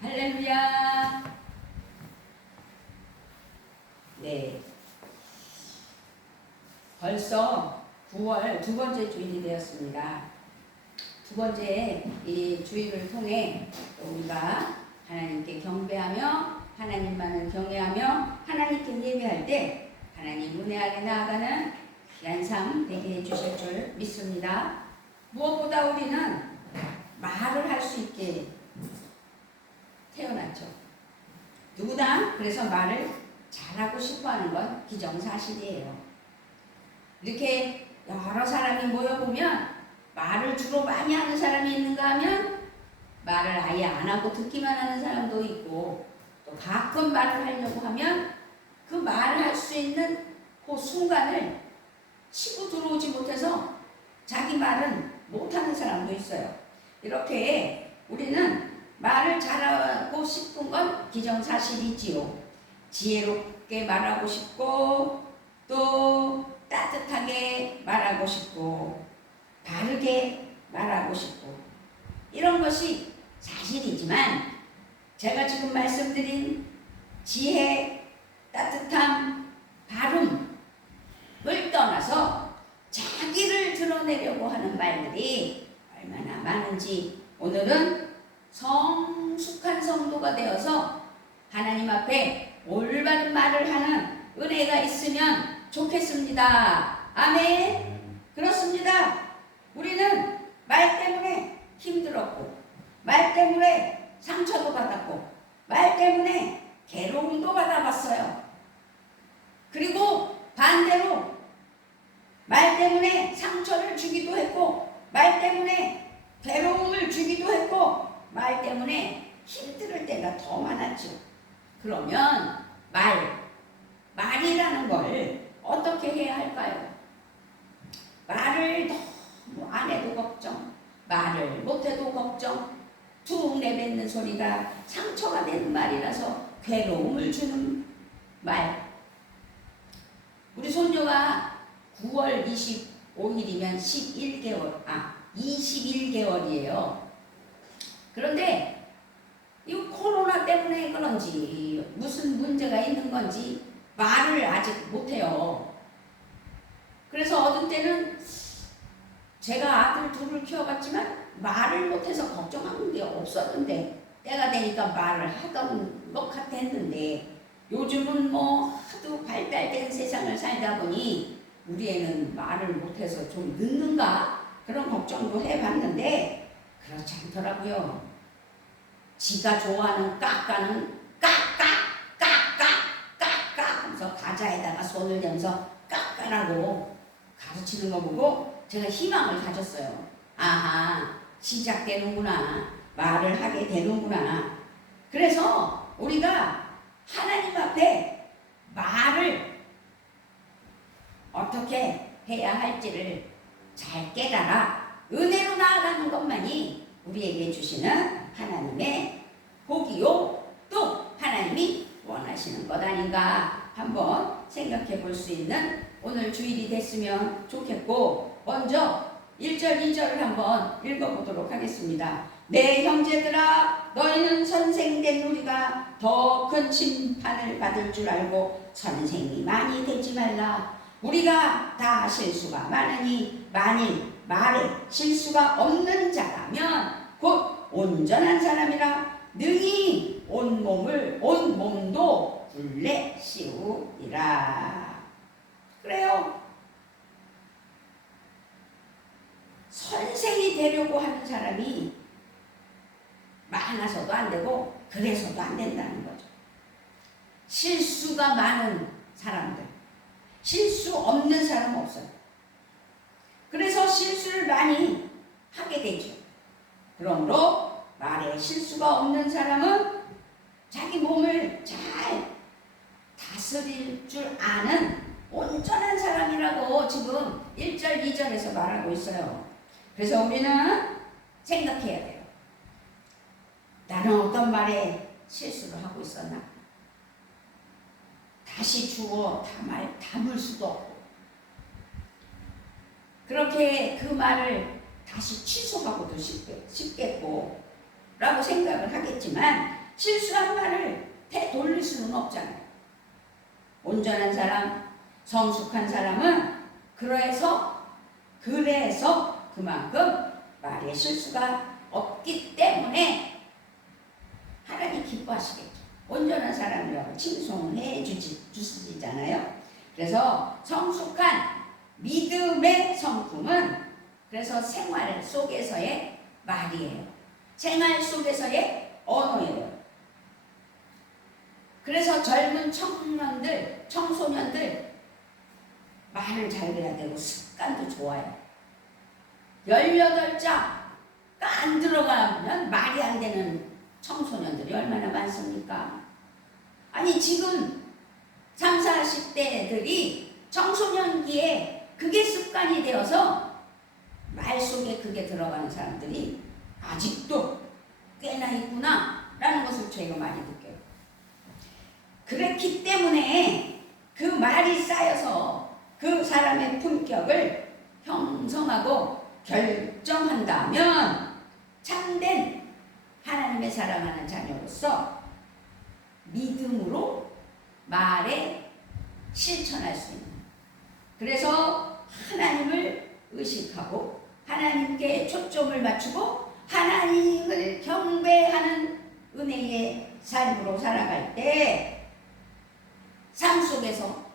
할렐루야. 네. 벌써 9월 두 번째 주일이 되었습니다. 두 번째 이 주일을 통해 우리가 하나님께 경배하며 하나님만을 경외하며 하나님께 예배할 때 하나님 은혜 아래 나아가는 귀한 삶 되게 해주실 줄 믿습니다. 무엇보다 우리는 말을 할 수 있게 태어났죠. 누구나 그래서 말을 잘하고 싶어하는 건 기정사실이에요. 이렇게 여러 사람이 모여보면 말을 주로 많이 하는 사람이 있는가 하면 말을 아예 안 하고 듣기만 하는 사람도 있고, 또 가끔 말을 하려고 하면 그 말을 할 수 있는 그 순간을 치고 들어오지 못해서 자기 말은 못하는 사람도 있어요. 이렇게 우리는 말을 잘하고 싶은 건 기정사실이지요. 지혜롭게 말하고 싶고, 또 따뜻하게 말하고 싶고, 바르게 말하고 싶고, 이런 것이 사실이지만 제가 지금 말씀드린 지혜, 따뜻함, 바름을 떠나서 자기를 드러내려고 하는 말들이 얼마나 많은지 오늘은 성숙한 성도가 되어서 하나님 앞에 올바른 말을 하는 은혜가 있으면 좋겠습니다. 아멘. 그렇습니다. 우리는 말 때문에 힘들었고, 말 때문에 상처도 받았고, 말 때문에 괴로움도 받아봤어요. 그리고 반대로 말 때문에 상처를 주기도 했고, 말 때문에 괴로움을 주기도 했고, 말 때문에 힘들 때가 더 많았죠. 그러면 말이라는 걸 어떻게 해야 할까요? 말을 너무 안 해도 걱정, 말을 못해도 걱정, 툭 내뱉는 소리가 상처가 되는 말이라서 괴로움을 주는 말. 우리 손녀가 9월 25일이면 21개월이에요. 그런데 이 코로나 때문에 그런지 무슨 문제가 있는 건지 말을 아직 못해요. 그래서 어떤 때는 제가 아들 둘을 키워봤지만 말을 못해서 걱정하는 게 없었는데, 때가 되니까 말을 하던 것 같았는데, 요즘은 하도 발달된 세상을 살다 보니 우리 애는 말을 못해서 좀 늦는가? 그런 걱정도 해봤는데 그렇지 않더라고요. 지가 좋아하는 까까는 까까 하면서 가자에다가 손을 대면서 까까라고 가르치는 거 보고 제가 희망을 가졌어요. 아하, 시작되는구나. 말을 하게 되는구나. 그래서 우리가 하나님 앞에 말을 어떻게 해야 할지를 잘 깨달아 은혜로 나아가는 것만이 우리에게 주시는 하나님의 복이요, 또 하나님이 원하시는 것 아닌가 한번 생각해 볼 수 있는 오늘 주일이 됐으면 좋겠고, 먼저 1절 2절을 한번 읽어보도록 하겠습니다. 내 형제들아, 너희는 선생된 우리가 더 큰 심판을 받을 줄 알고 선생이 많이 되지 말라. 우리가 다 실수가 많으니 만일 말에 실수가 없는 자라면 곧 온전한 사람이라 능히 온 몸도 굴레 씌우리라. 그래요. 선생이 되려고 하는 사람이 많아서도 안 되고 그래서도 안 된다는 거죠. 실수가 많은 사람들, 실수 없는 사람 없어요. 그래서 실수를 많이 하게 되죠. 그러므로 말에 실수가 없는 사람은 자기 몸을 잘 다스릴 줄 아는 온전한 사람이라고 지금 1절 2절에서 말하고 있어요. 그래서 우리는 생각해야 돼요. 나는 어떤 말에 실수를 하고 있었나? 다시 주워 담을 수도 없고, 그렇게 그 말을 다시 취소하고도 싶겠고 라고 생각을 하겠지만, 실수한 말을 되돌릴 수는 없잖아요. 온전한 사람, 성숙한 사람은 그래서 그만큼 말에 실수가 없기 때문에 하나님 기뻐하시겠죠. 온전한 사람이라고 칭송해 주시잖아요. 그래서 성숙한 믿음의 성품은 그래서 생활 속에서의 말이에요. 생활 속에서의 언어예요. 그래서 젊은 청소년들 말을 잘 해야 되고 습관도 좋아요. 18자가 안 들어가면 말이 안 되는 청소년들이 얼마나 많습니까? 아니 지금 30, 40대들이 청소년기에 그게 습관이 되어서 말 속에 그게 들어가는 사람들이 아직도 꽤나 있구나 라는 것을 제가 많이 느껴요. 그렇기 때문에 그 말이 쌓여서 그 사람의 품격을 형성하고 결정한다면 참된 하나님의 사랑하는 자녀로서 믿음으로 말에 실천할 수 있는, 그래서 하나님을 의식하고 하나님께 초점을 맞추고 하나님을 경배하는 은혜의 삶으로 살아갈 때 삶 속에서,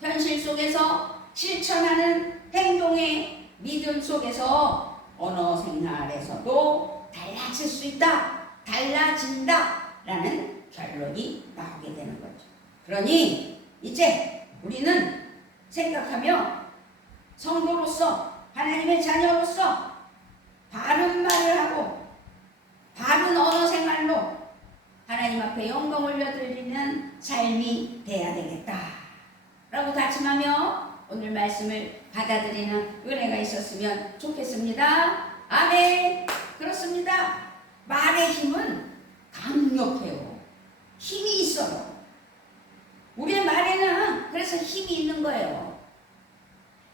현실 속에서 실천하는 행동의 믿음 속에서 언어 생활에서도 달라질 수 있다, 달라진다 라는 결론이 나오게 되는 거죠. 그러니 이제 우리는 생각하며 성도로서, 하나님의 자녀로서 바른 말을 하고 바른 언어 생활로 하나님 앞에 영광 올려드리는 삶이 돼야 되겠다 라고 다짐하며 오늘 말씀을 받아들이는 은혜가 있었으면 좋겠습니다. 아멘. 그렇습니다. 말의 힘은 강력해요. 힘이 있어요. 우리의 말에는 그래서 힘이 있는 거예요.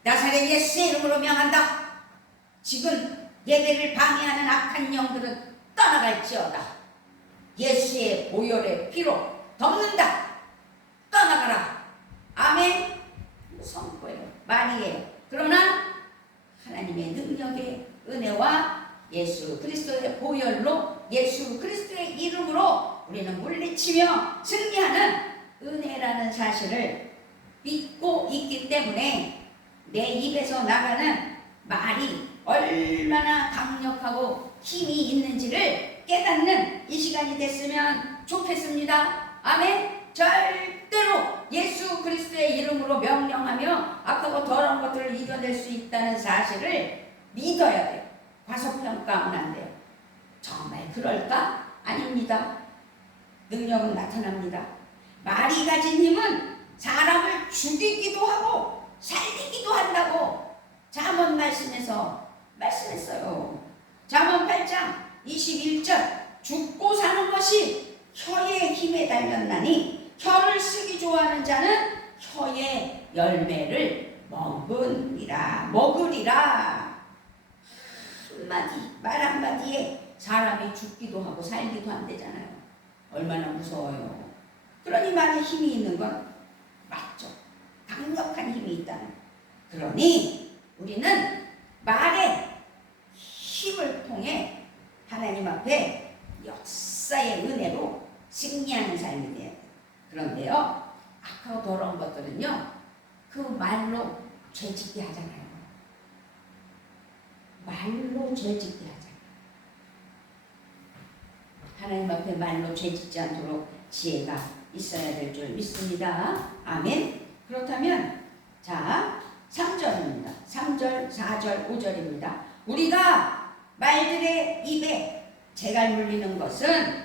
나사렛 예수의 이름으로 명한다. 지금 예배를 방해하는 악한 영들은 떠나갈지어다. 예수의 보혈의 피로 덮는다. 떠나가라. 아멘. 선포예요. 말이에요. 그러나 하나님의 능력의 은혜와 예수 그리스도의 보혈로, 예수 그리스도의 이름으로 우리는 물리치며 승리하는 은혜라는 사실을 믿고 있기 때문에 내 입에서 나가는 말이 얼마나 강력하고 힘이 있는지를 깨닫는 이 시간이 됐으면 좋겠습니다. 아멘. 절대로 예수 그리스도의 이름으로 명령하며 악하고 더러운 것들을 이겨낼 수 있다는 사실을 믿어야 돼요. 과소평가하면 안 돼요. 정말 그럴까? 아닙니다. 능력은 나타납니다. 말이 가진 힘은 사람을 죽이기도 하고 살리기도 한다고 잠언 말씀에서 말씀했어요. 잠언 8장 21절 죽고 사는 것이 혀의 힘에 달렸나니 혀를 쓰기 좋아하는 자는 혀의 열매를 먹으리라. 한마디, 말 한마디에 사람이 죽기도 하고 살기도 한대잖아요. 얼마나 무서워요. 그러니 말에 힘이 있는 건 맞죠. 강력한 힘이 있다는. 그러니 우리는 말의 힘을 통해 하나님 앞에 역사의 은혜로 승리하는 삶이 돼야 돼요. 그런데요, 악하고 더러운 것들은요, 그 말로 죄짓게 하잖아요. 말로 죄짓게 하잖아요. 하나님 앞에 말로 죄짓지 않도록 지혜가 있어야 될 줄 믿습니다. 아멘. 그렇다면 자 3절입니다. 3절, 4절, 5절입니다. 우리가 말들의 입에 재갈 물리는 것은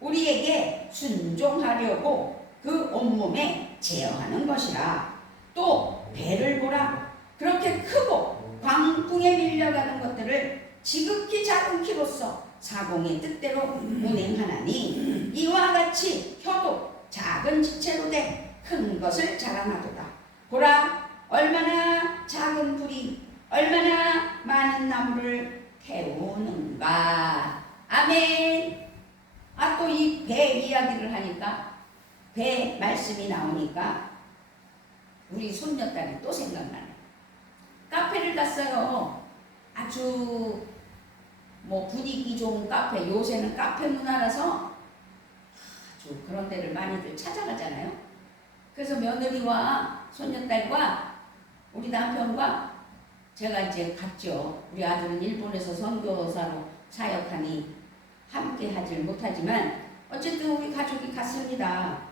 우리에게 순종하려고 그 온몸에 제어하는 것이라. 또 배를 보라. 그렇게 크고 광풍에 밀려가는 것들을 지극히 작은 키로서 사공의 뜻대로 운행하나니 이와 같이 혀도 작은 지체로 돼 큰 것을 자랑하도다. 보라, 얼마나 작은 불이 얼마나 많은 나무를 태우는가. 아멘. 또 이 배 이야기를 하니까 배 말씀이 나오니까 우리 손녀딸이 또 생각나네. 카페를 갔어요. 아주 뭐 분위기 좋은 카페. 요새는 카페 문화라서 아주 그런 데를 많이들 찾아가잖아요. 그래서 며느리와 손녀딸과 우리 남편과 제가 이제 갔죠. 우리 아들은 일본에서 선교사로 사역하니 함께 하질 못하지만 어쨌든 우리 가족이 갔습니다.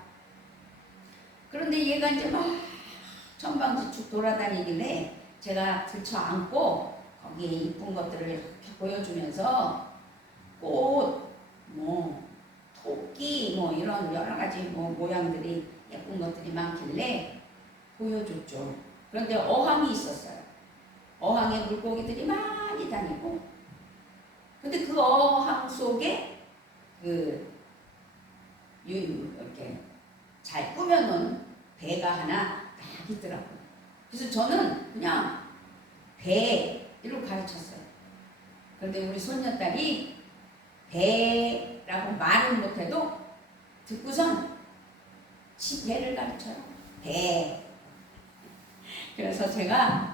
그런데 얘가 이제 막 천방지축 돌아다니길래 제가 들쳐 안고 거기에 이쁜 것들을 이렇게 보여주면서 꽃, 뭐 토끼, 뭐 이런 여러 가지 뭐 모양들이 예쁜 것들이 많길래 보여줬죠. 그런데 어항이 있었어요. 어항에 물고기들이 많이 다니고, 근데 그 어항 속에 이렇게 잘 꾸며놓은 배가 하나 딱 있더라고요. 그래서 저는 그냥 배로 가르쳤어요. 그런데 우리 손녀딸이 배라고 말은 못해도 듣고선 배를 가르쳐요. 배. 그래서 제가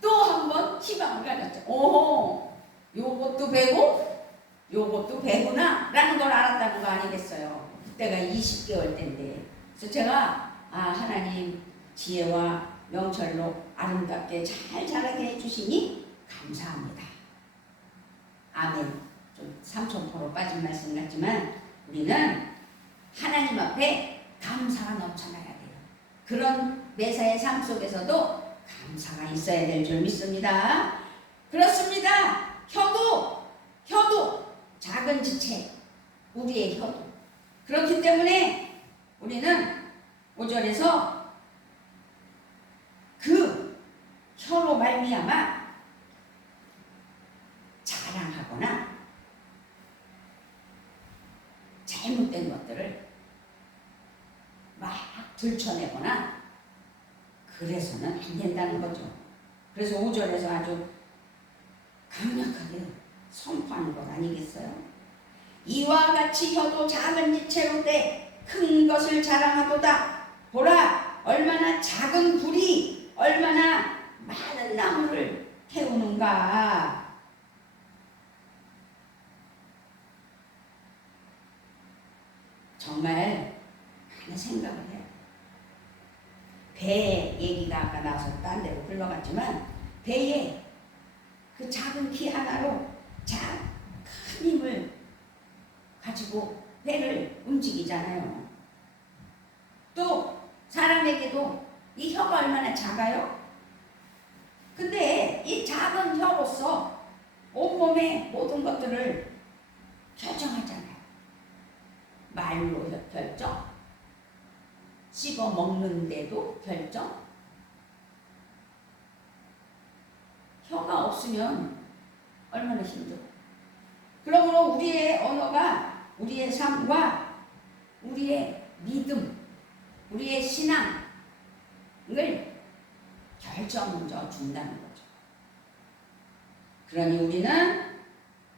또 한 번 희망을 가졌죠. 오, 요것도 배고 요것도 배구나 라는 걸 알았다는 거 아니겠어요. 그때가 20개월 때인데. 그래서 제가 하나님 지혜와 명철로 아름답게 잘 자라게 해주시니 감사합니다. 아멘. 좀 삼천포로 빠진 말씀 같지만 우리는 하나님 앞에 감사가 넘쳐나야 돼요. 그런 매사의 삶 속에서도 감사가 있어야 될 줄 믿습니다. 그렇습니다. 효도 작은 지체, 우리의 효도. 그렇기 때문에 우리는 5절에서 그 혀로 말미암아 자랑하거나 잘못된 것들을 막 들춰내거나 그래서는 안 된다는 거죠. 그래서 5절에서 아주 강력하게 선포하는 것 아니겠어요? 이와 같이 혀도 작은 지체로되 큰 것을 자랑하도다. 보라, 얼마나 작은 불이 얼마나 많은 나무를 태우는가. 정말 많은 생각을 해요. 배 얘기가 아까 나와서 딴 데로 흘러갔지만 배에 그 작은 키 하나로 큰 힘을 가지고 배를 움직이잖아요. 또 사람에게도 이 혀가 얼마나 작아요? 근데 이 작은 혀로서 온몸의 모든 것들을 결정하잖아요. 말로 결정, 씹어 먹는데도 결정. 혀가 없으면 얼마나 힘들어. 그러므로 우리의 언어가 우리의 삶과 우리의 믿음, 우리의 신앙을 결정져 준다는 거죠. 그러니 우리는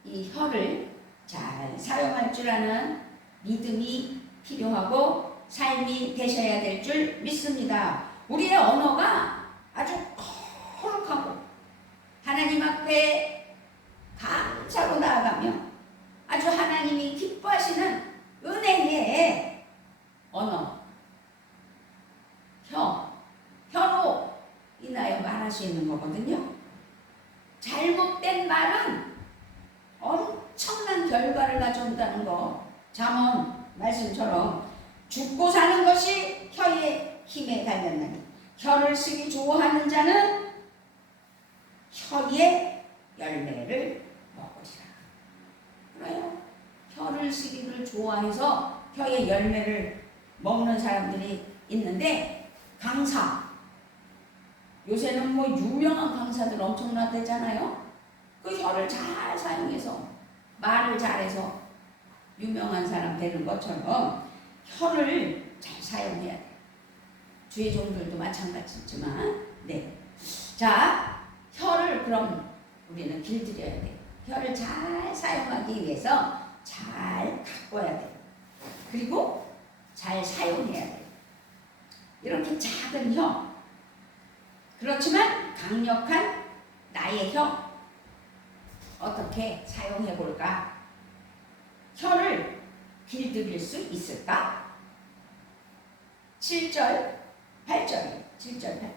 이 혀를 잘 사용할 줄 아는 믿음이 필요하고 삶이 되셔야 될 줄 믿습니다. 우리의 언어가 아주 거룩하고 하나님 앞에 감사로 나아가며 아주 하나님이 기뻐하시는 은혜의 언어, 혀로 인하여 말할 수 있는 거거든요. 잘못된 말은 엄청난 결과를 가져온다는 거. 잠언 말씀처럼 죽고 사는 것이 혀의 힘에 달렸나니 혀를 쓰기 좋아하는 자는 혀의 열매를 먹으리라. 그래요. 혀를 쓰기를 좋아해서 혀의 열매를 먹는 사람들이 있는데, 강사, 요새는 뭐 유명한 강사들 엄청나대잖아요. 그 혀를 잘 사용해서 말을 잘해서 유명한 사람 되는 것처럼 혀를 잘 사용해야 돼요. 주의 종들도 마찬가지지만, 네. 자, 혀를 그럼 우리는 길들여야 돼요. 혀를 잘 사용하기 위해서 잘 가꿔야 돼요. 그리고 잘 사용해야 돼요. 이렇게 작은 혀, 그렇지만 강력한 나의 혀, 어떻게 사용해 볼까? 혀를 길들일 수 있을까? 7절, 8절, 7절, 8절.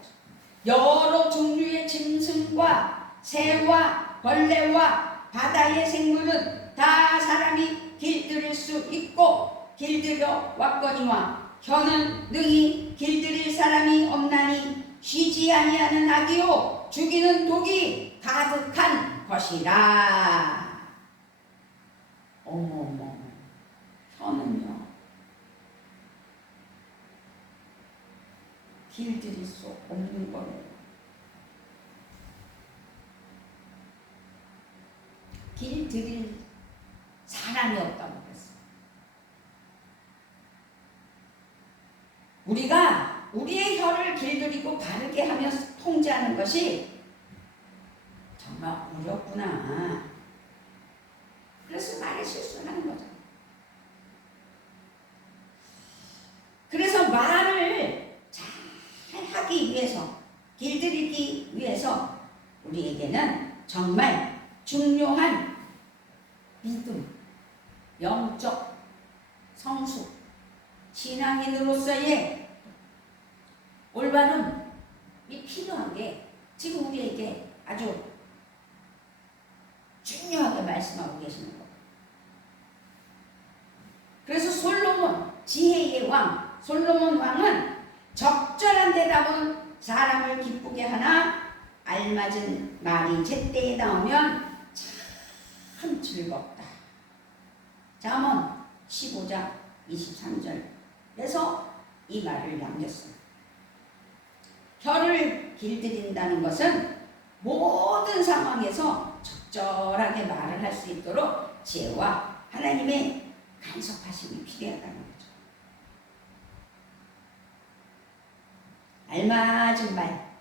여러 종류의 짐승과 새와 벌레와 바다의 생물은 다 사람이 길들일 수 있고 길들여 왔거니와 혀는 능히 길들일 사람이 없나니 쉬지 아니하는 악이요 죽이는 독이 가득한 것이라. 어머머, 혀는요 길들일 수 없는 거예요. 길들일 사람이 없다고 그랬어요. 우리가 우리의 혀를 길들이고 바르게 하며 통제하는 것이 정말 어렵구나. 그래서 말의 실수를 하는 거죠. 그래서 말을 잘 하기 위해서, 길들이기 위해서 우리에게는 정말 중요한 믿음, 영적 성숙, 신앙인으로서의 올바름이 필요한 게 지금 우리에게 아주 중요하게 말씀하고 계시는 거예요. 그래서 솔로몬, 지혜의 왕, 솔로몬 왕은 적절한 대답은 사람을 기쁘게 하나 알맞은 말이 제때에 나오면 참 즐겁다. 잠언 15장 23절에서 이 말을 남겼어요. 혀를 길들인다는 것은 모든 상황에서 적절하게 말을 할 수 있도록 지혜와 하나님의 간섭하심이 필요하다는 거죠. 알맞은 말,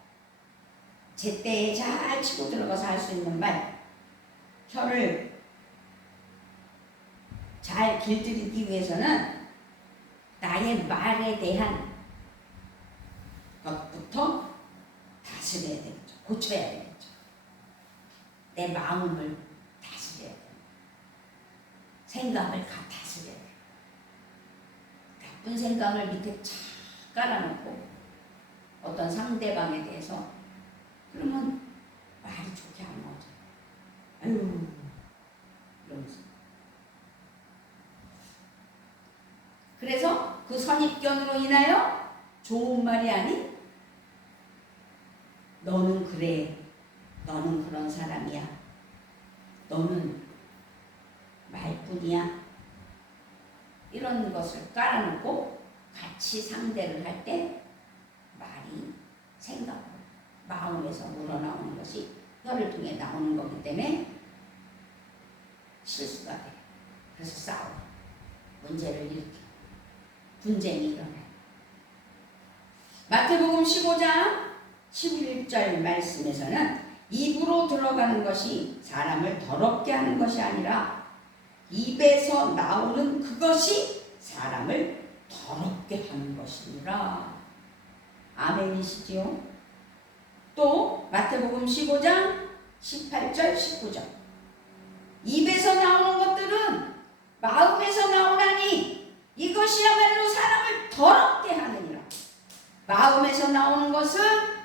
제때에 잘 치고 들어가서 할 수 있는 말, 혀를 잘 길들이기 위해서는 나의 말에 대한 것부터 다스려야 되겠죠. 고쳐야 되겠죠. 내 마음을 다스려야 됩니다. 생각을 다스려야 돼요. 나쁜 생각을 밑에 착 깔아놓고 어떤 상대방에 대해서 그러면 말이 좋게 안 나오죠. 아유 이러면서. 그래서 그 선입견으로 인하여 좋은 말이 아닌 너는 그래, 너는 그런 사람이야, 너는 말뿐이야, 이런 것을 깔아놓고 같이 상대를 할 때 말이 생각, 마음에서 우러나오는 것이 혀를 통해 나오는 거기 때문에 실수가 돼요. 그래서 싸워, 문제를 일으켜, 분쟁이 일어나요. 마태복음 15장 11절 말씀에서는 입으로 들어가는 것이 사람을 더럽게 하는 것이 아니라 입에서 나오는 그것이 사람을 더럽게 하는 것이니라. 아멘이시지요? 또 마태복음 15장 18절 19절 입에서 나오는 것들은 마음에서 나오나니 이것이야말로 사람을 더럽게 하느니라. 마음에서 나오는 것은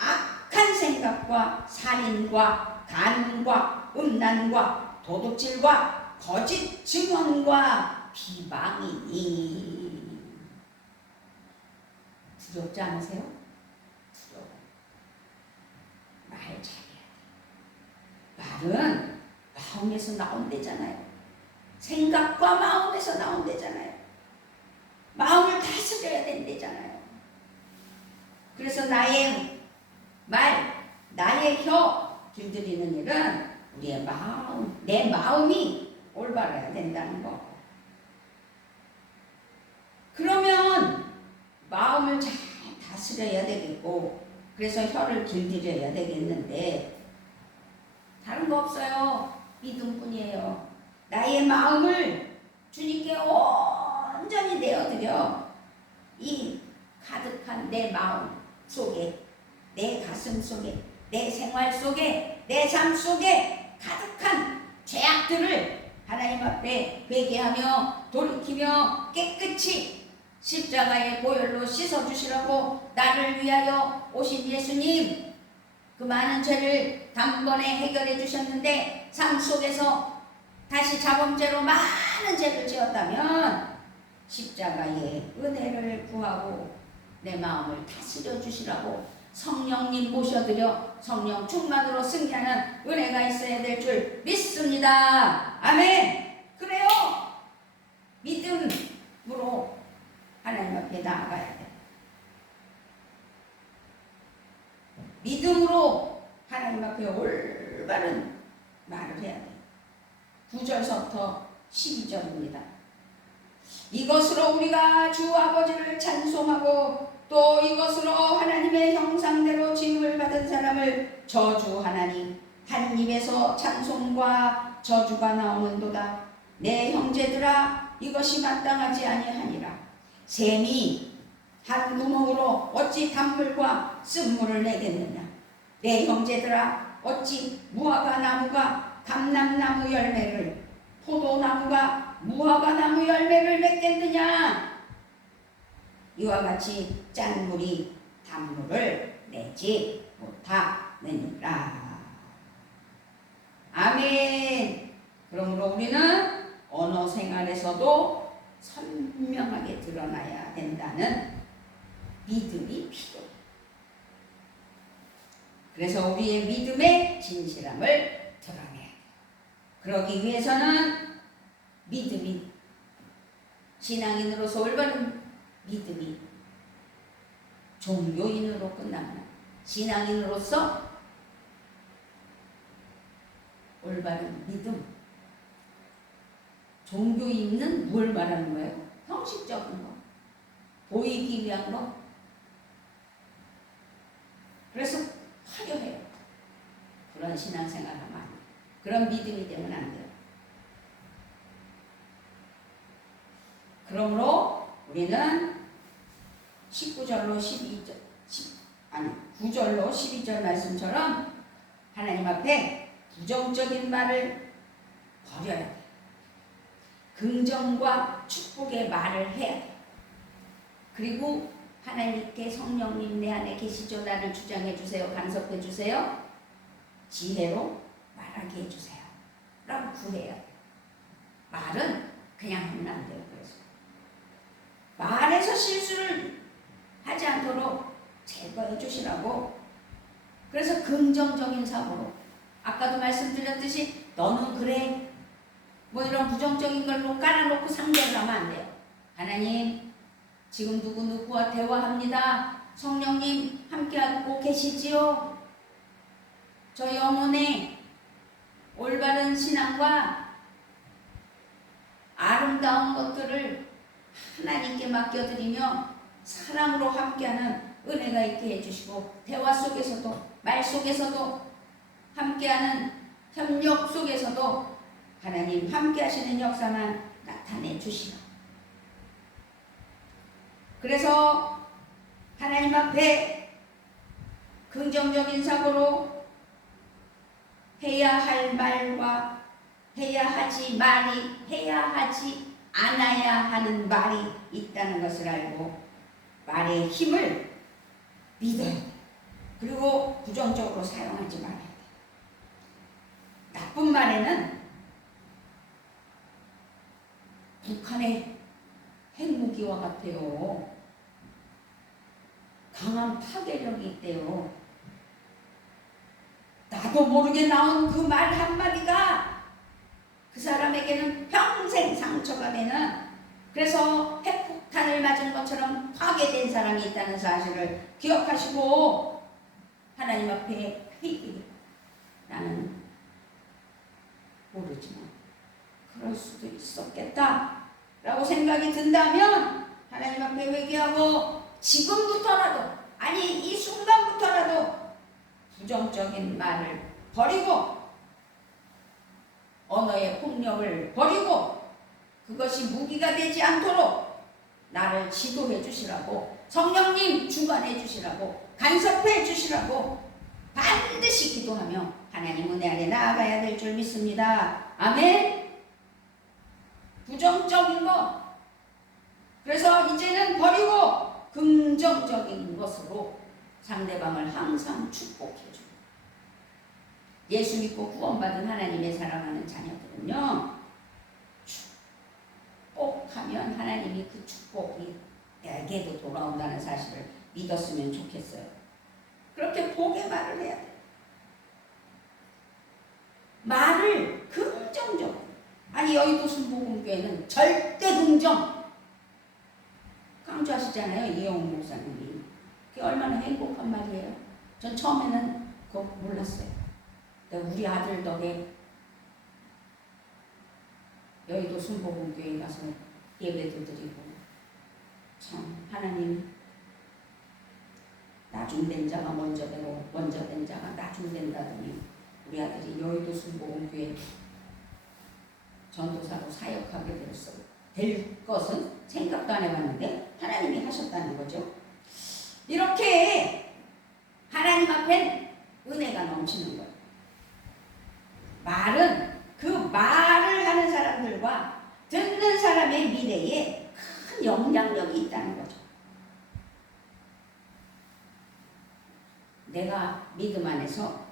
악한 생각과 살인과 간음과 음란과 도둑질과 거짓 증언과 비방이니. 두렵지 않으세요? 두려워. 말 잘해야 돼. 말은 마음에서 나온대잖아요. 생각과 마음에서 나온대잖아요. 마음을 다스려야 된대잖아요. 그래서 나의 말, 나의 혀 길들이는 일은 우리의 마음, 내 마음이 올바라야 된다는 거. 그러면 마음을 잘 다스려야 되겠고, 그래서 혀를 길들여야 되겠는데 다른 거 없어요. 믿음뿐이에요. 나의 마음을 주님께 온전히 온전히 내어드려 이 가득한 내 마음 속에, 내 가슴 속에, 내 생활 속에, 내 삶 속에 가득한 죄악들을 하나님 앞에 회개하며 돌이키며 깨끗이 십자가의 보혈로 씻어주시라고 나를 위하여 오신 예수님, 그 많은 죄를 단번에 해결해 주셨는데 삶 속에서 다시 자범죄로 많은 죄를 지었다면 십자가의 은혜를 구하고 내 마음을 다스려 주시라고 성령님 모셔드려 성령 충만으로 승리하는 은혜가 있어야 될 줄 믿습니다. 아멘. 그래요. 믿음으로 하나님 앞에 나아가야 돼. 믿음으로 하나님 앞에 올바른 말을 해야 돼. 9절서부터 12절입니다. 이것으로 우리가 주 아버지를 찬송하고 또 이것으로 하나님의 형상대로 지음을 받은 사람을 저주하나니 한 입에서 찬송과 저주가 나오는도다. 내 형제들아, 이것이 마땅하지 아니하니라. 샘이 한 구멍으로 어찌 단물과 쓴물을 내겠느냐. 내 형제들아, 어찌 무화과 나무가 감람나무 열매를, 포도나무가 무화과 나무 열매를 맺겠느냐. 이와 같이 짠 물이 단물을 내지 못하느니라. 아멘. 그러므로 우리는 언어 생활에서도 선명하게 드러나야 된다는 믿음이 필요해. 그래서 우리의 믿음의 진실함을 드러내야 돼요. 그러기 위해서는 믿음이, 신앙인으로서 올바른 믿음이 종교인으로 끝납니다. 신앙인으로서 올바른 믿음. 종교인은 뭘 말하는 거예요? 형식적인 거, 보이기 위한 거. 그래서 화려해요. 그런 신앙생활하면 안 돼요. 그런 믿음이 되면 안 돼요. 그러므로 우리는 19절로 12절, 9절로 12절 말씀처럼 하나님 앞에 부정적인 말을 버려야 돼. 긍정과 축복의 말을 해야 돼. 그리고 하나님께 성령님 내 안에 계시죠? 나를 주장해 주세요. 간섭해 주세요. 지혜로 말하게 해주세요. 라고 구해야 돼. 말은 그냥 하면 안 돼요. 그래서 말에서 실수를 하지 않도록 제거해 주시라고. 그래서 긍정적인 사고로, 아까도 말씀드렸듯이 너는 그래, 뭐 이런 부정적인 걸로 깔아놓고 상대를 하면 안 돼요. 하나님, 지금 누구누구와 대화합니다. 성령님 함께하고 계시지요? 저희 영혼의 올바른 신앙과 아름다운 것들을 하나님께 맡겨드리며 사랑으로 함께하는 은혜가 있게 해주시고, 대화 속에서도, 말 속에서도, 함께하는 협력 속에서도 하나님 함께하시는 역사만 나타내 주시라. 그래서 하나님 앞에 긍정적인 사고로 해야 할 말과 해야 하지 않아야 하는 말이 있다는 것을 알고 말의 힘을 믿어야 돼. 그리고 부정적으로 사용하지 말아야 돼. 나쁜 말에는 북한의 핵무기와 같아요. 강한 파괴력이 있대요. 나도 모르게 나온 그 말 한마디가 그 사람에게는 평생 상처가 되는, 그래서 핵폭탄을 맞은 것처럼 파괴된 사람이 있다는 사실을 기억하시고 하나님 앞에 회개해. 나는 모르지만 그럴 수도 있었겠다 라고 생각이 든다면 하나님 앞에 회개하고 지금부터라도, 아니 이 순간부터라도 부정적인 말을 버리고 언어의 폭력을 버리고 그것이 무기가 되지 않도록 나를 지도해 주시라고, 성령님 주관해 주시라고, 간섭해 주시라고 반드시 기도하며 하나님 은혜 안에 나아가야 될 줄 믿습니다. 아멘. 부정적인 것, 그래서 이제는 버리고 긍정적인 것으로 상대방을 항상 축복해 줍니다. 예수 믿고 구원받은 하나님의 사랑하는 자녀들은요, 축복하면 하나님이 그 축복이 내게도 돌아온다는 사실을 믿었으면 좋겠어요. 그렇게 복의 말을 해야 돼요. 말을 긍정적으로. 아니, 여의도 순복음교회는 절대 긍정 강조하시잖아요, 이영웅 목사님이. 그게 얼마나 행복한 말이에요. 전 처음에는 그거 몰랐어요. 우리 아들 덕에 여의도 순복음교회 가서 예배도 드리고, 참 하나님 나중된 자가 먼저 되고 먼저 된 자가 나중된다더니 우리 아들이 여의도 순복음교회 전도사로 사역하게 될 것은 생각도 안 해봤는데 하나님이 하셨다는 거죠. 이렇게 하나님 앞엔 은혜가 넘치는 거예요. 말은 그 말을 하는 사람들과 듣는 사람의 미래에 큰 영향력이 있다는 거죠. 내가 믿음 안에서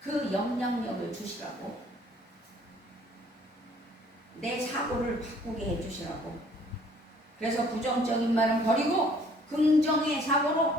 그 영향력을 주시라고, 내 사고를 바꾸게 해주시라고. 그래서 부정적인 말은 버리고 긍정의 사고로,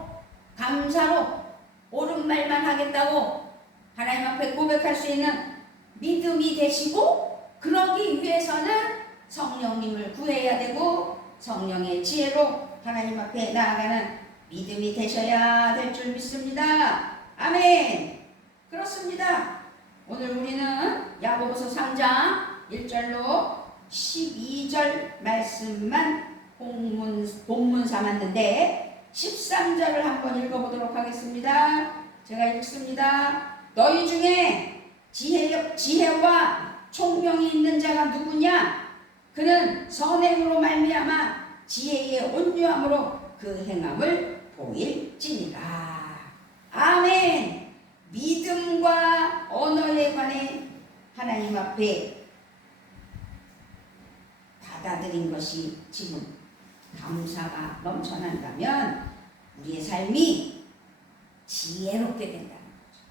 감사로 옳은 말만 하겠다고 하나님 앞에 고백할 수 있는 믿음이 되시고, 그러기 위해서는 성령님을 구해야 되고 성령의 지혜로 하나님 앞에 나아가는 믿음이 되셔야 될 줄 믿습니다. 아멘. 그렇습니다. 오늘 우리는 야고보서 3장 1절로 12절 말씀만 본문 삼았는데 13절을 한번 읽어보도록 하겠습니다. 제가 읽습니다. 너희 중에 지혜와 총명이 있는 자가 누구냐? 그는 선행으로 말미암아 지혜의 온유함으로 그 행함을 보일지니라. 아멘. 믿음과 언어에 관해 하나님 앞에 받아들인 것이 지금 감사가 넘쳐난다면 우리의 삶이 지혜롭게 된다는 거죠.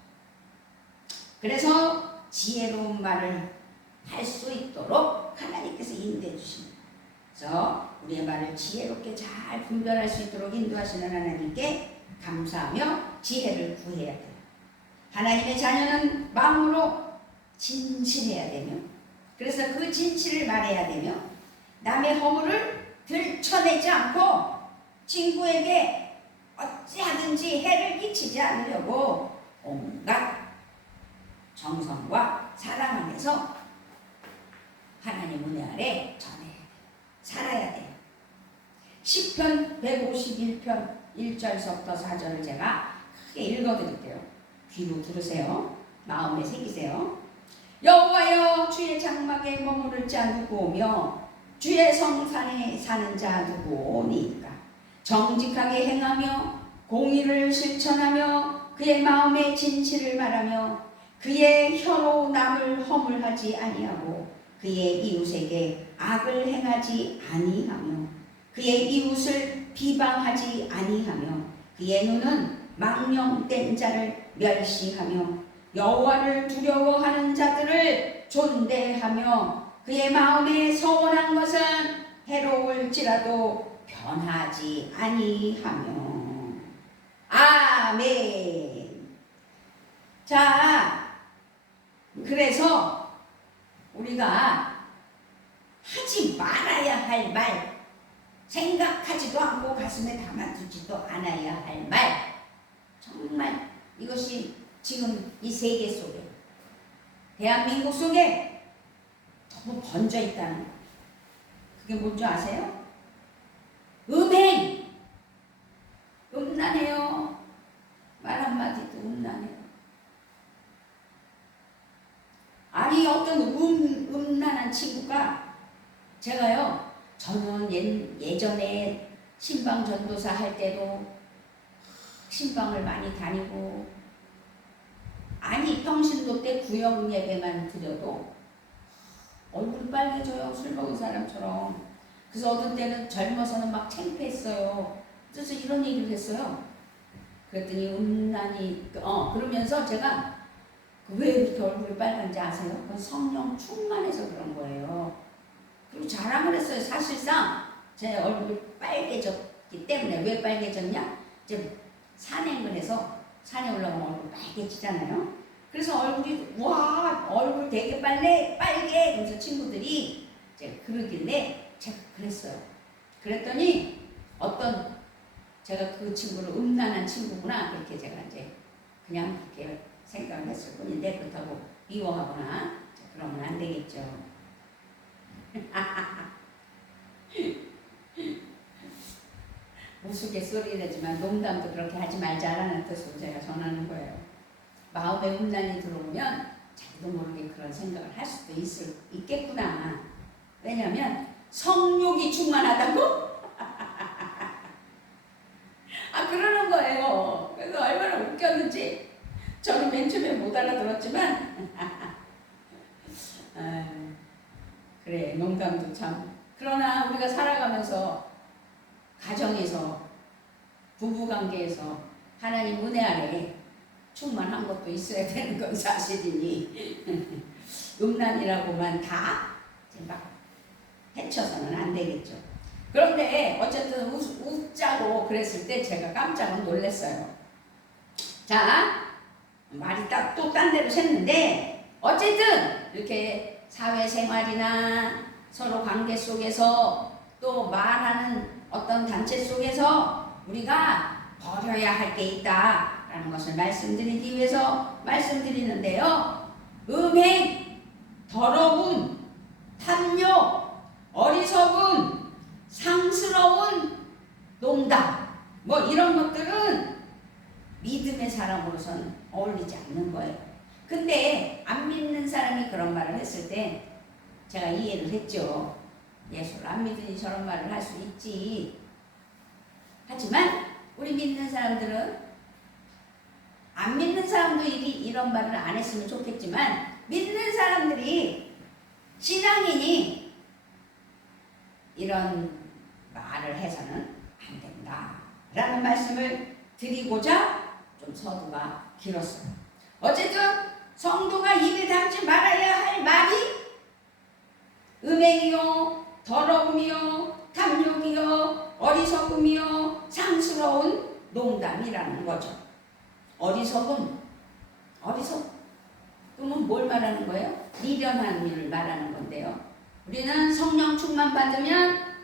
그래서 지혜로운 말을 할 수 있도록 하나님께서 인도해 주십니다. 그래서 우리의 말을 지혜롭게 잘 분별할 수 있도록 인도하시는 하나님께 감사하며 지혜를 구해야 돼요. 하나님의 자녀는 마음으로 진실해야 되며, 그래서 그 진실을 말해야 되며, 남의 허물을 들춰내지 않고 친구에게 어찌하든지 해를 끼치지 않으려고 온갖 정성과 사랑 안에서 하나님 은혜 아래 전해야 돼요. 살아야 돼요. 시편 151편 1절서부터 4절을 제가 크게 읽어드릴게요. 귀로 들으세요. 마음에 새기세요. 여호와여, 주의 장막에 머무를 자 누구오며 주의 성산에 사는 자 누구오니까? 정직하게 행하며 공의를 실천하며 그의 마음의 진실을 말하며 그의 혀로 남을 허물하지 아니하고 그의 이웃에게 악을 행하지 아니하며 그의 이웃을 비방하지 아니하며 그의 눈은 망령된 자를 멸시하며 여호와를 두려워하는 자들을 존대하며 그의 마음에 서원한 것은 해로울지라도 변하지 아니하며. 아멘. 자, 그래서 우리가 하지 말아야 할 말, 생각하지도 않고 가슴에 담아두지도 않아야 할 말, 정말 이것이 지금 이 세계 속에, 대한민국 속에 너무 번져 있다는 거. 그게 뭔지 아세요? 음행. 음란해요. 말 한마디도 음란해요. 아니, 어떤 음란한 친구가, 제가요 저는 예전에 신방 전도사 할 때도 신방을 많이 다니고, 아니 평신도 때 구역 예배만 드려도 얼굴이 빨개져요. 술 먹은 사람처럼. 그래서 어떤 때는 젊어서는 막 창피했어요. 그래서 이런 얘기를 했어요. 그랬더니 음란이 그러면서 제가 왜 이렇게 얼굴이 빨간지 아세요? 그건 성령 충만해서 그런 거예요. 그리고 자랑을 했어요. 사실상 제 얼굴이 빨개졌기 때문에. 왜 빨개졌냐? 이제 산행을 해서 산에 올라가면 얼굴 빨개지잖아요. 그래서 얼굴이 와 얼굴 되게 빨개 그러면서 친구들이 이제 그러길래 제가 그랬어요. 그랬더니 제가 그 친구를 음란한 친구구나 그렇게 제가 이제 그냥 그렇게 생각을 했을 뿐인데, 그렇다고 미워하거나 그러면 안 되겠죠. 우스갯소리 내지만 농담도 그렇게 하지 말자라는 뜻으로 제가 전하는 거예요. 마음에 음란이 들어오면 자기도 모르게 그런 생각을 할 수도 있겠구나. 왜냐하면 성욕이 충만하다고? 그러는 거예요. 그래서 얼마나 웃겼는지 저는 맨 처음에 못 알아들었지만 그래, 농담도 참. 그러나 우리가 살아가면서 가정에서 부부관계에서 하나님 은혜 아래 충만한 것도 있어야 되는 건 사실이니 음란이라고만 다 막 해쳐서는 안 되겠죠. 그런데 어쨌든 웃자고 그랬을 때 제가 깜짝 놀랐어요. 자, 말이 또 딴 데로 샜는데, 어쨌든 이렇게 사회생활이나 서로 관계 속에서 또 말하는 어떤 단체 속에서 우리가 버려야 할 게 있다라는 것을 말씀드리기 위해서 말씀드리는데요. 음행, 더러움, 탐욕, 어리석음, 상스러운 농담, 뭐 이런 것들은 믿음의 사람으로서는 어울리지 않는 거예요. 근데 안 믿는 사람이 그런 말을 했을 때 제가 이해를 했죠. 예수를 안 믿으니 저런 말을 할 수 있지. 하지만 우리 믿는 사람들은, 안 믿는 사람도 이런 말을 안 했으면 좋겠지만, 믿는 사람들이 신앙인이 이런 말을 해서는 안 된다 라는 말씀을 드리고자 좀 서두가 길었어요. 어쨌든 성도가 입에 담지 말아야 할 말이 음행이요, 더러움이요, 탐욕이요, 어리석음이요, 상스러운 농담이라는 거죠. 어리석음은 뭘 말하는 거예요? 미련한 일을 말하는 건데요. 우리는 성령 충만 받으면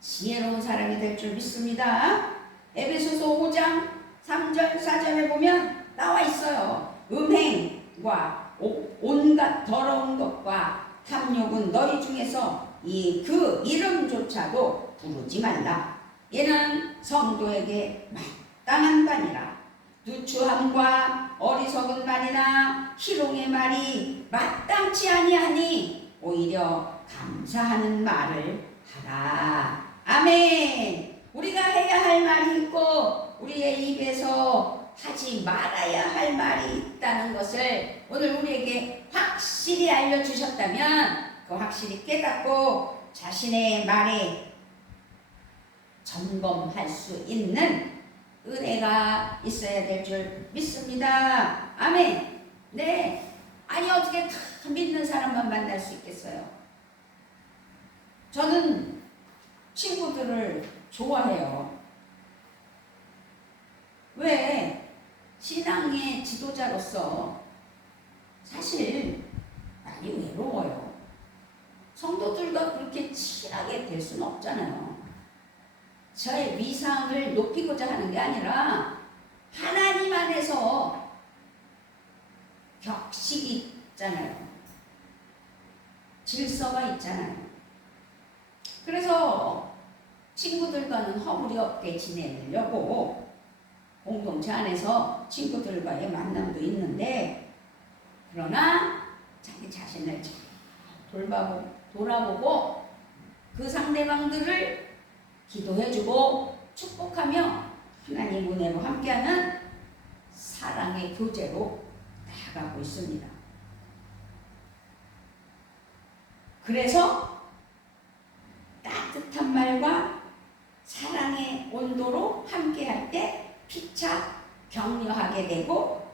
지혜로운 사람이 될 줄 믿습니다. 에베소서 5장 3절 4절에 보면 나와 있어요. 음행과 온갖 더러운 것과 탐욕은 너희 중에서 그 이름조차도 부르지 말라. 얘는 성도에게 마땅한 바니라. 누추함과 어리석은 말이나 희롱의 말이 마땅치 아니하니 오히려 감사하는 말을 하라. 아멘. 우리가 해야 할 말이 있고 우리의 입에서 하지 말아야 할 말이 있다는 것을 오늘 우리에게 확실히 알려주셨다면, 그 확실히 깨닫고 자신의 말에 점검할 수 있는 은혜가 있어야 될 줄 믿습니다. 아멘. 네. 아니 어떻게 다 믿는 사람만 만날 수 있겠어요? 저는 친구들을 좋아해요. 왜? 신앙의 지도자로서 사실 많이 외로워요. 성도들과 그렇게 친하게 될 수는 없잖아요. 저의 위상을 높이고자 하는 게 아니라 하나님 안에서 격식이 있잖아요. 질서가 있잖아요. 그래서 친구들과는 허물이 없게 지내려고 공동체 안에서 친구들과의 만남도 있는데, 그러나 자기 자신을 잘 돌아보고 그 그 상대방들을 기도해주고 축복하며 하나님 은혜로 함께하는 사랑의 교제로 나아가고 있습니다. 그래서 따뜻한 말과 사랑의 온도로 함께할 때 피차 격려하게 되고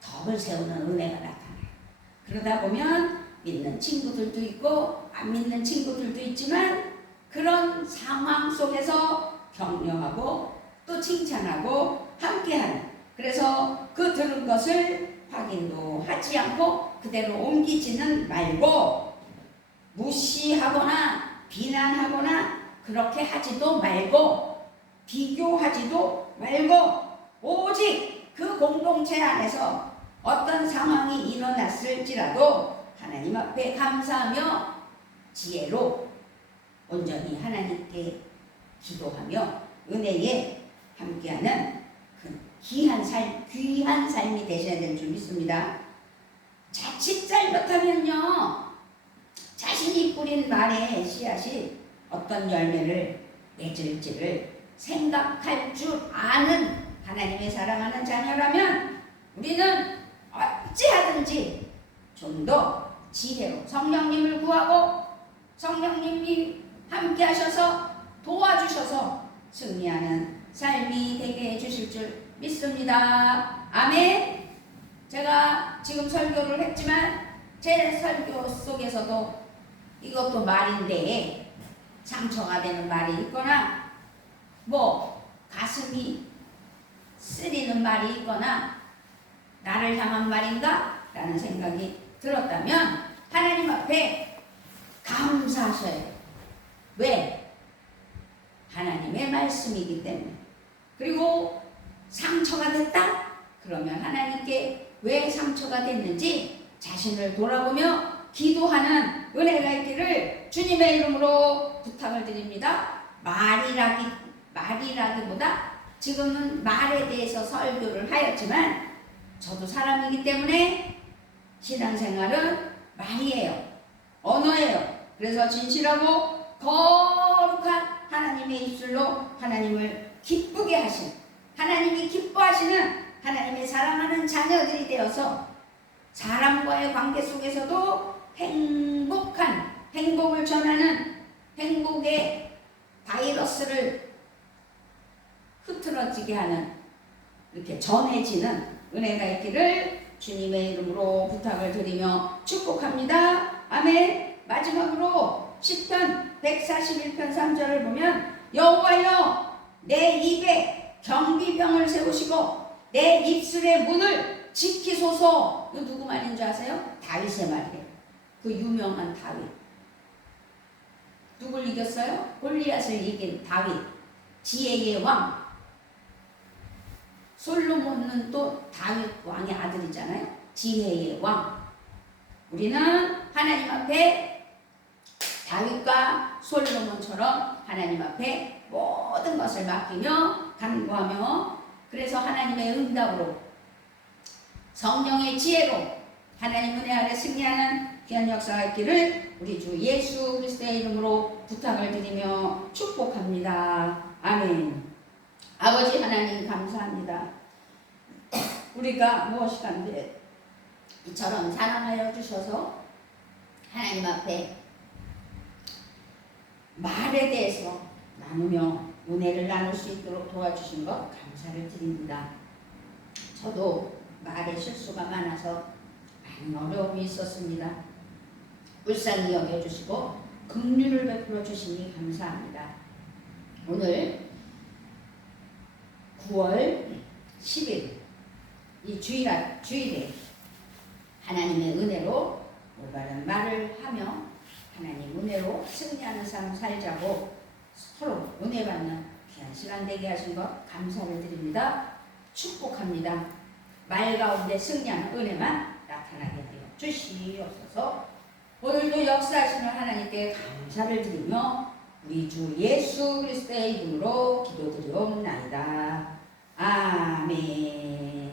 덕을 세우는 은혜가 나타나요. 그러다 보면 믿는 친구들도 있고 안 믿는 친구들도 있지만 그런 상황 속에서 격려하고 또 칭찬하고 함께하는, 그래서 그 들은 것을 확인도 하지 않고 그대로 옮기지는 말고 무시하거나 비난하거나 그렇게 하지도 말고 비교하지도 말고 오직 그 공동체 안에서 어떤 상황이 일어났을지라도 하나님 앞에 감사하며 지혜로 온전히 하나님께 기도하며 은혜에 함께하는 그 귀한 삶이 되셔야 될 줄 믿습니다. 자칫 잘못하면요, 자신이 뿌린 말의 씨앗이 어떤 열매를 맺을지를 생각할 줄 아는 하나님의 사랑하는 자녀라면 우리는 어찌하든지 좀 더 지혜로 성령님을 구하고 성령님이 함께 하셔서 도와주셔서 승리하는 삶이 되게 해주실 줄 믿습니다. 아멘. 제가 지금 설교를 했지만 제 설교 속에서도 이것도 말인데 상처가 되는 말이 있거나 뭐 가슴이 쓰리는 말이 있거나 나를 향한 말인가? 라는 생각이 들었다면 하나님 앞에 감사하셔야 해요. 왜? 하나님의 말씀이기 때문에. 그리고 상처가 됐다? 그러면 하나님께 왜 상처가 됐는지 자신을 돌아보며 기도하는 은혜가 있기를 주님의 이름으로 부탁을 드립니다. 말이라기보다 지금은 말에 대해서 설교를 하였지만 저도 사람이기 때문에 신앙생활은 말이에요. 언어예요. 그래서 진실하고 거룩한 하나님의 입술로 하나님을 기쁘게 하신, 하나님이 기뻐하시는 하나님의 사랑하는 자녀들이 되어서 사람과의 관계 속에서도 행복을 전하는 행복의 바이러스를 흐트러지게 하는, 이렇게 전해지는 은혜가 있기를 주님의 이름으로 부탁을 드리며 축복합니다. 아멘. 마지막으로 시편 141편 3절을 보면 여호와여 내 입에 경비병을 세우시고 내 입술의 문을 지키소서. 이거 누구 말인 줄 아세요? 다윗의 말이에요. 그 유명한 다윗. 누굴 이겼어요? 골리앗을 이긴 다윗. 지혜의 왕. 솔로몬은 또 다윗 왕의 아들이잖아요. 지혜의 왕. 우리는 하나님 앞에 다윗과 솔로몬처럼 하나님 앞에 모든 것을 맡기며 간구하며, 그래서 하나님의 응답으로 성령의 지혜로 하나님 은혜 아래 승리하는 귀한 역사가 있기를 우리 주 예수 그리스도의 이름으로 부탁을 드리며 축복합니다. 아멘. 아버지 하나님 감사합니다. 우리가 무엇이간데 이처럼 사랑하여 주셔서 하나님 앞에 말에 대해서 나누며 은혜를 나눌 수 있도록 도와주신 것 감사를 드립니다. 저도 말에 실수가 많아서 많은 어려움이 있었습니다. 불쌍히 여겨주시고 긍휼을 베풀어 주시니 감사합니다. 오늘 9월 10일 이 주일에 하나님의 은혜로 올바른 말을 하며 하나님 은혜로 승리하는 삶 살자고 서로 은혜 받는 귀한 시간 되게 하신 것 감사를 드립니다. 축복합니다. 말 가운데 승리하는 은혜만 나타나게 되어 주시옵소서. 오늘도 역사하시는 하나님께 감사를 드리며 우리 주 예수 그리스도의 이름으로 기도드리옵나이다. 아멘.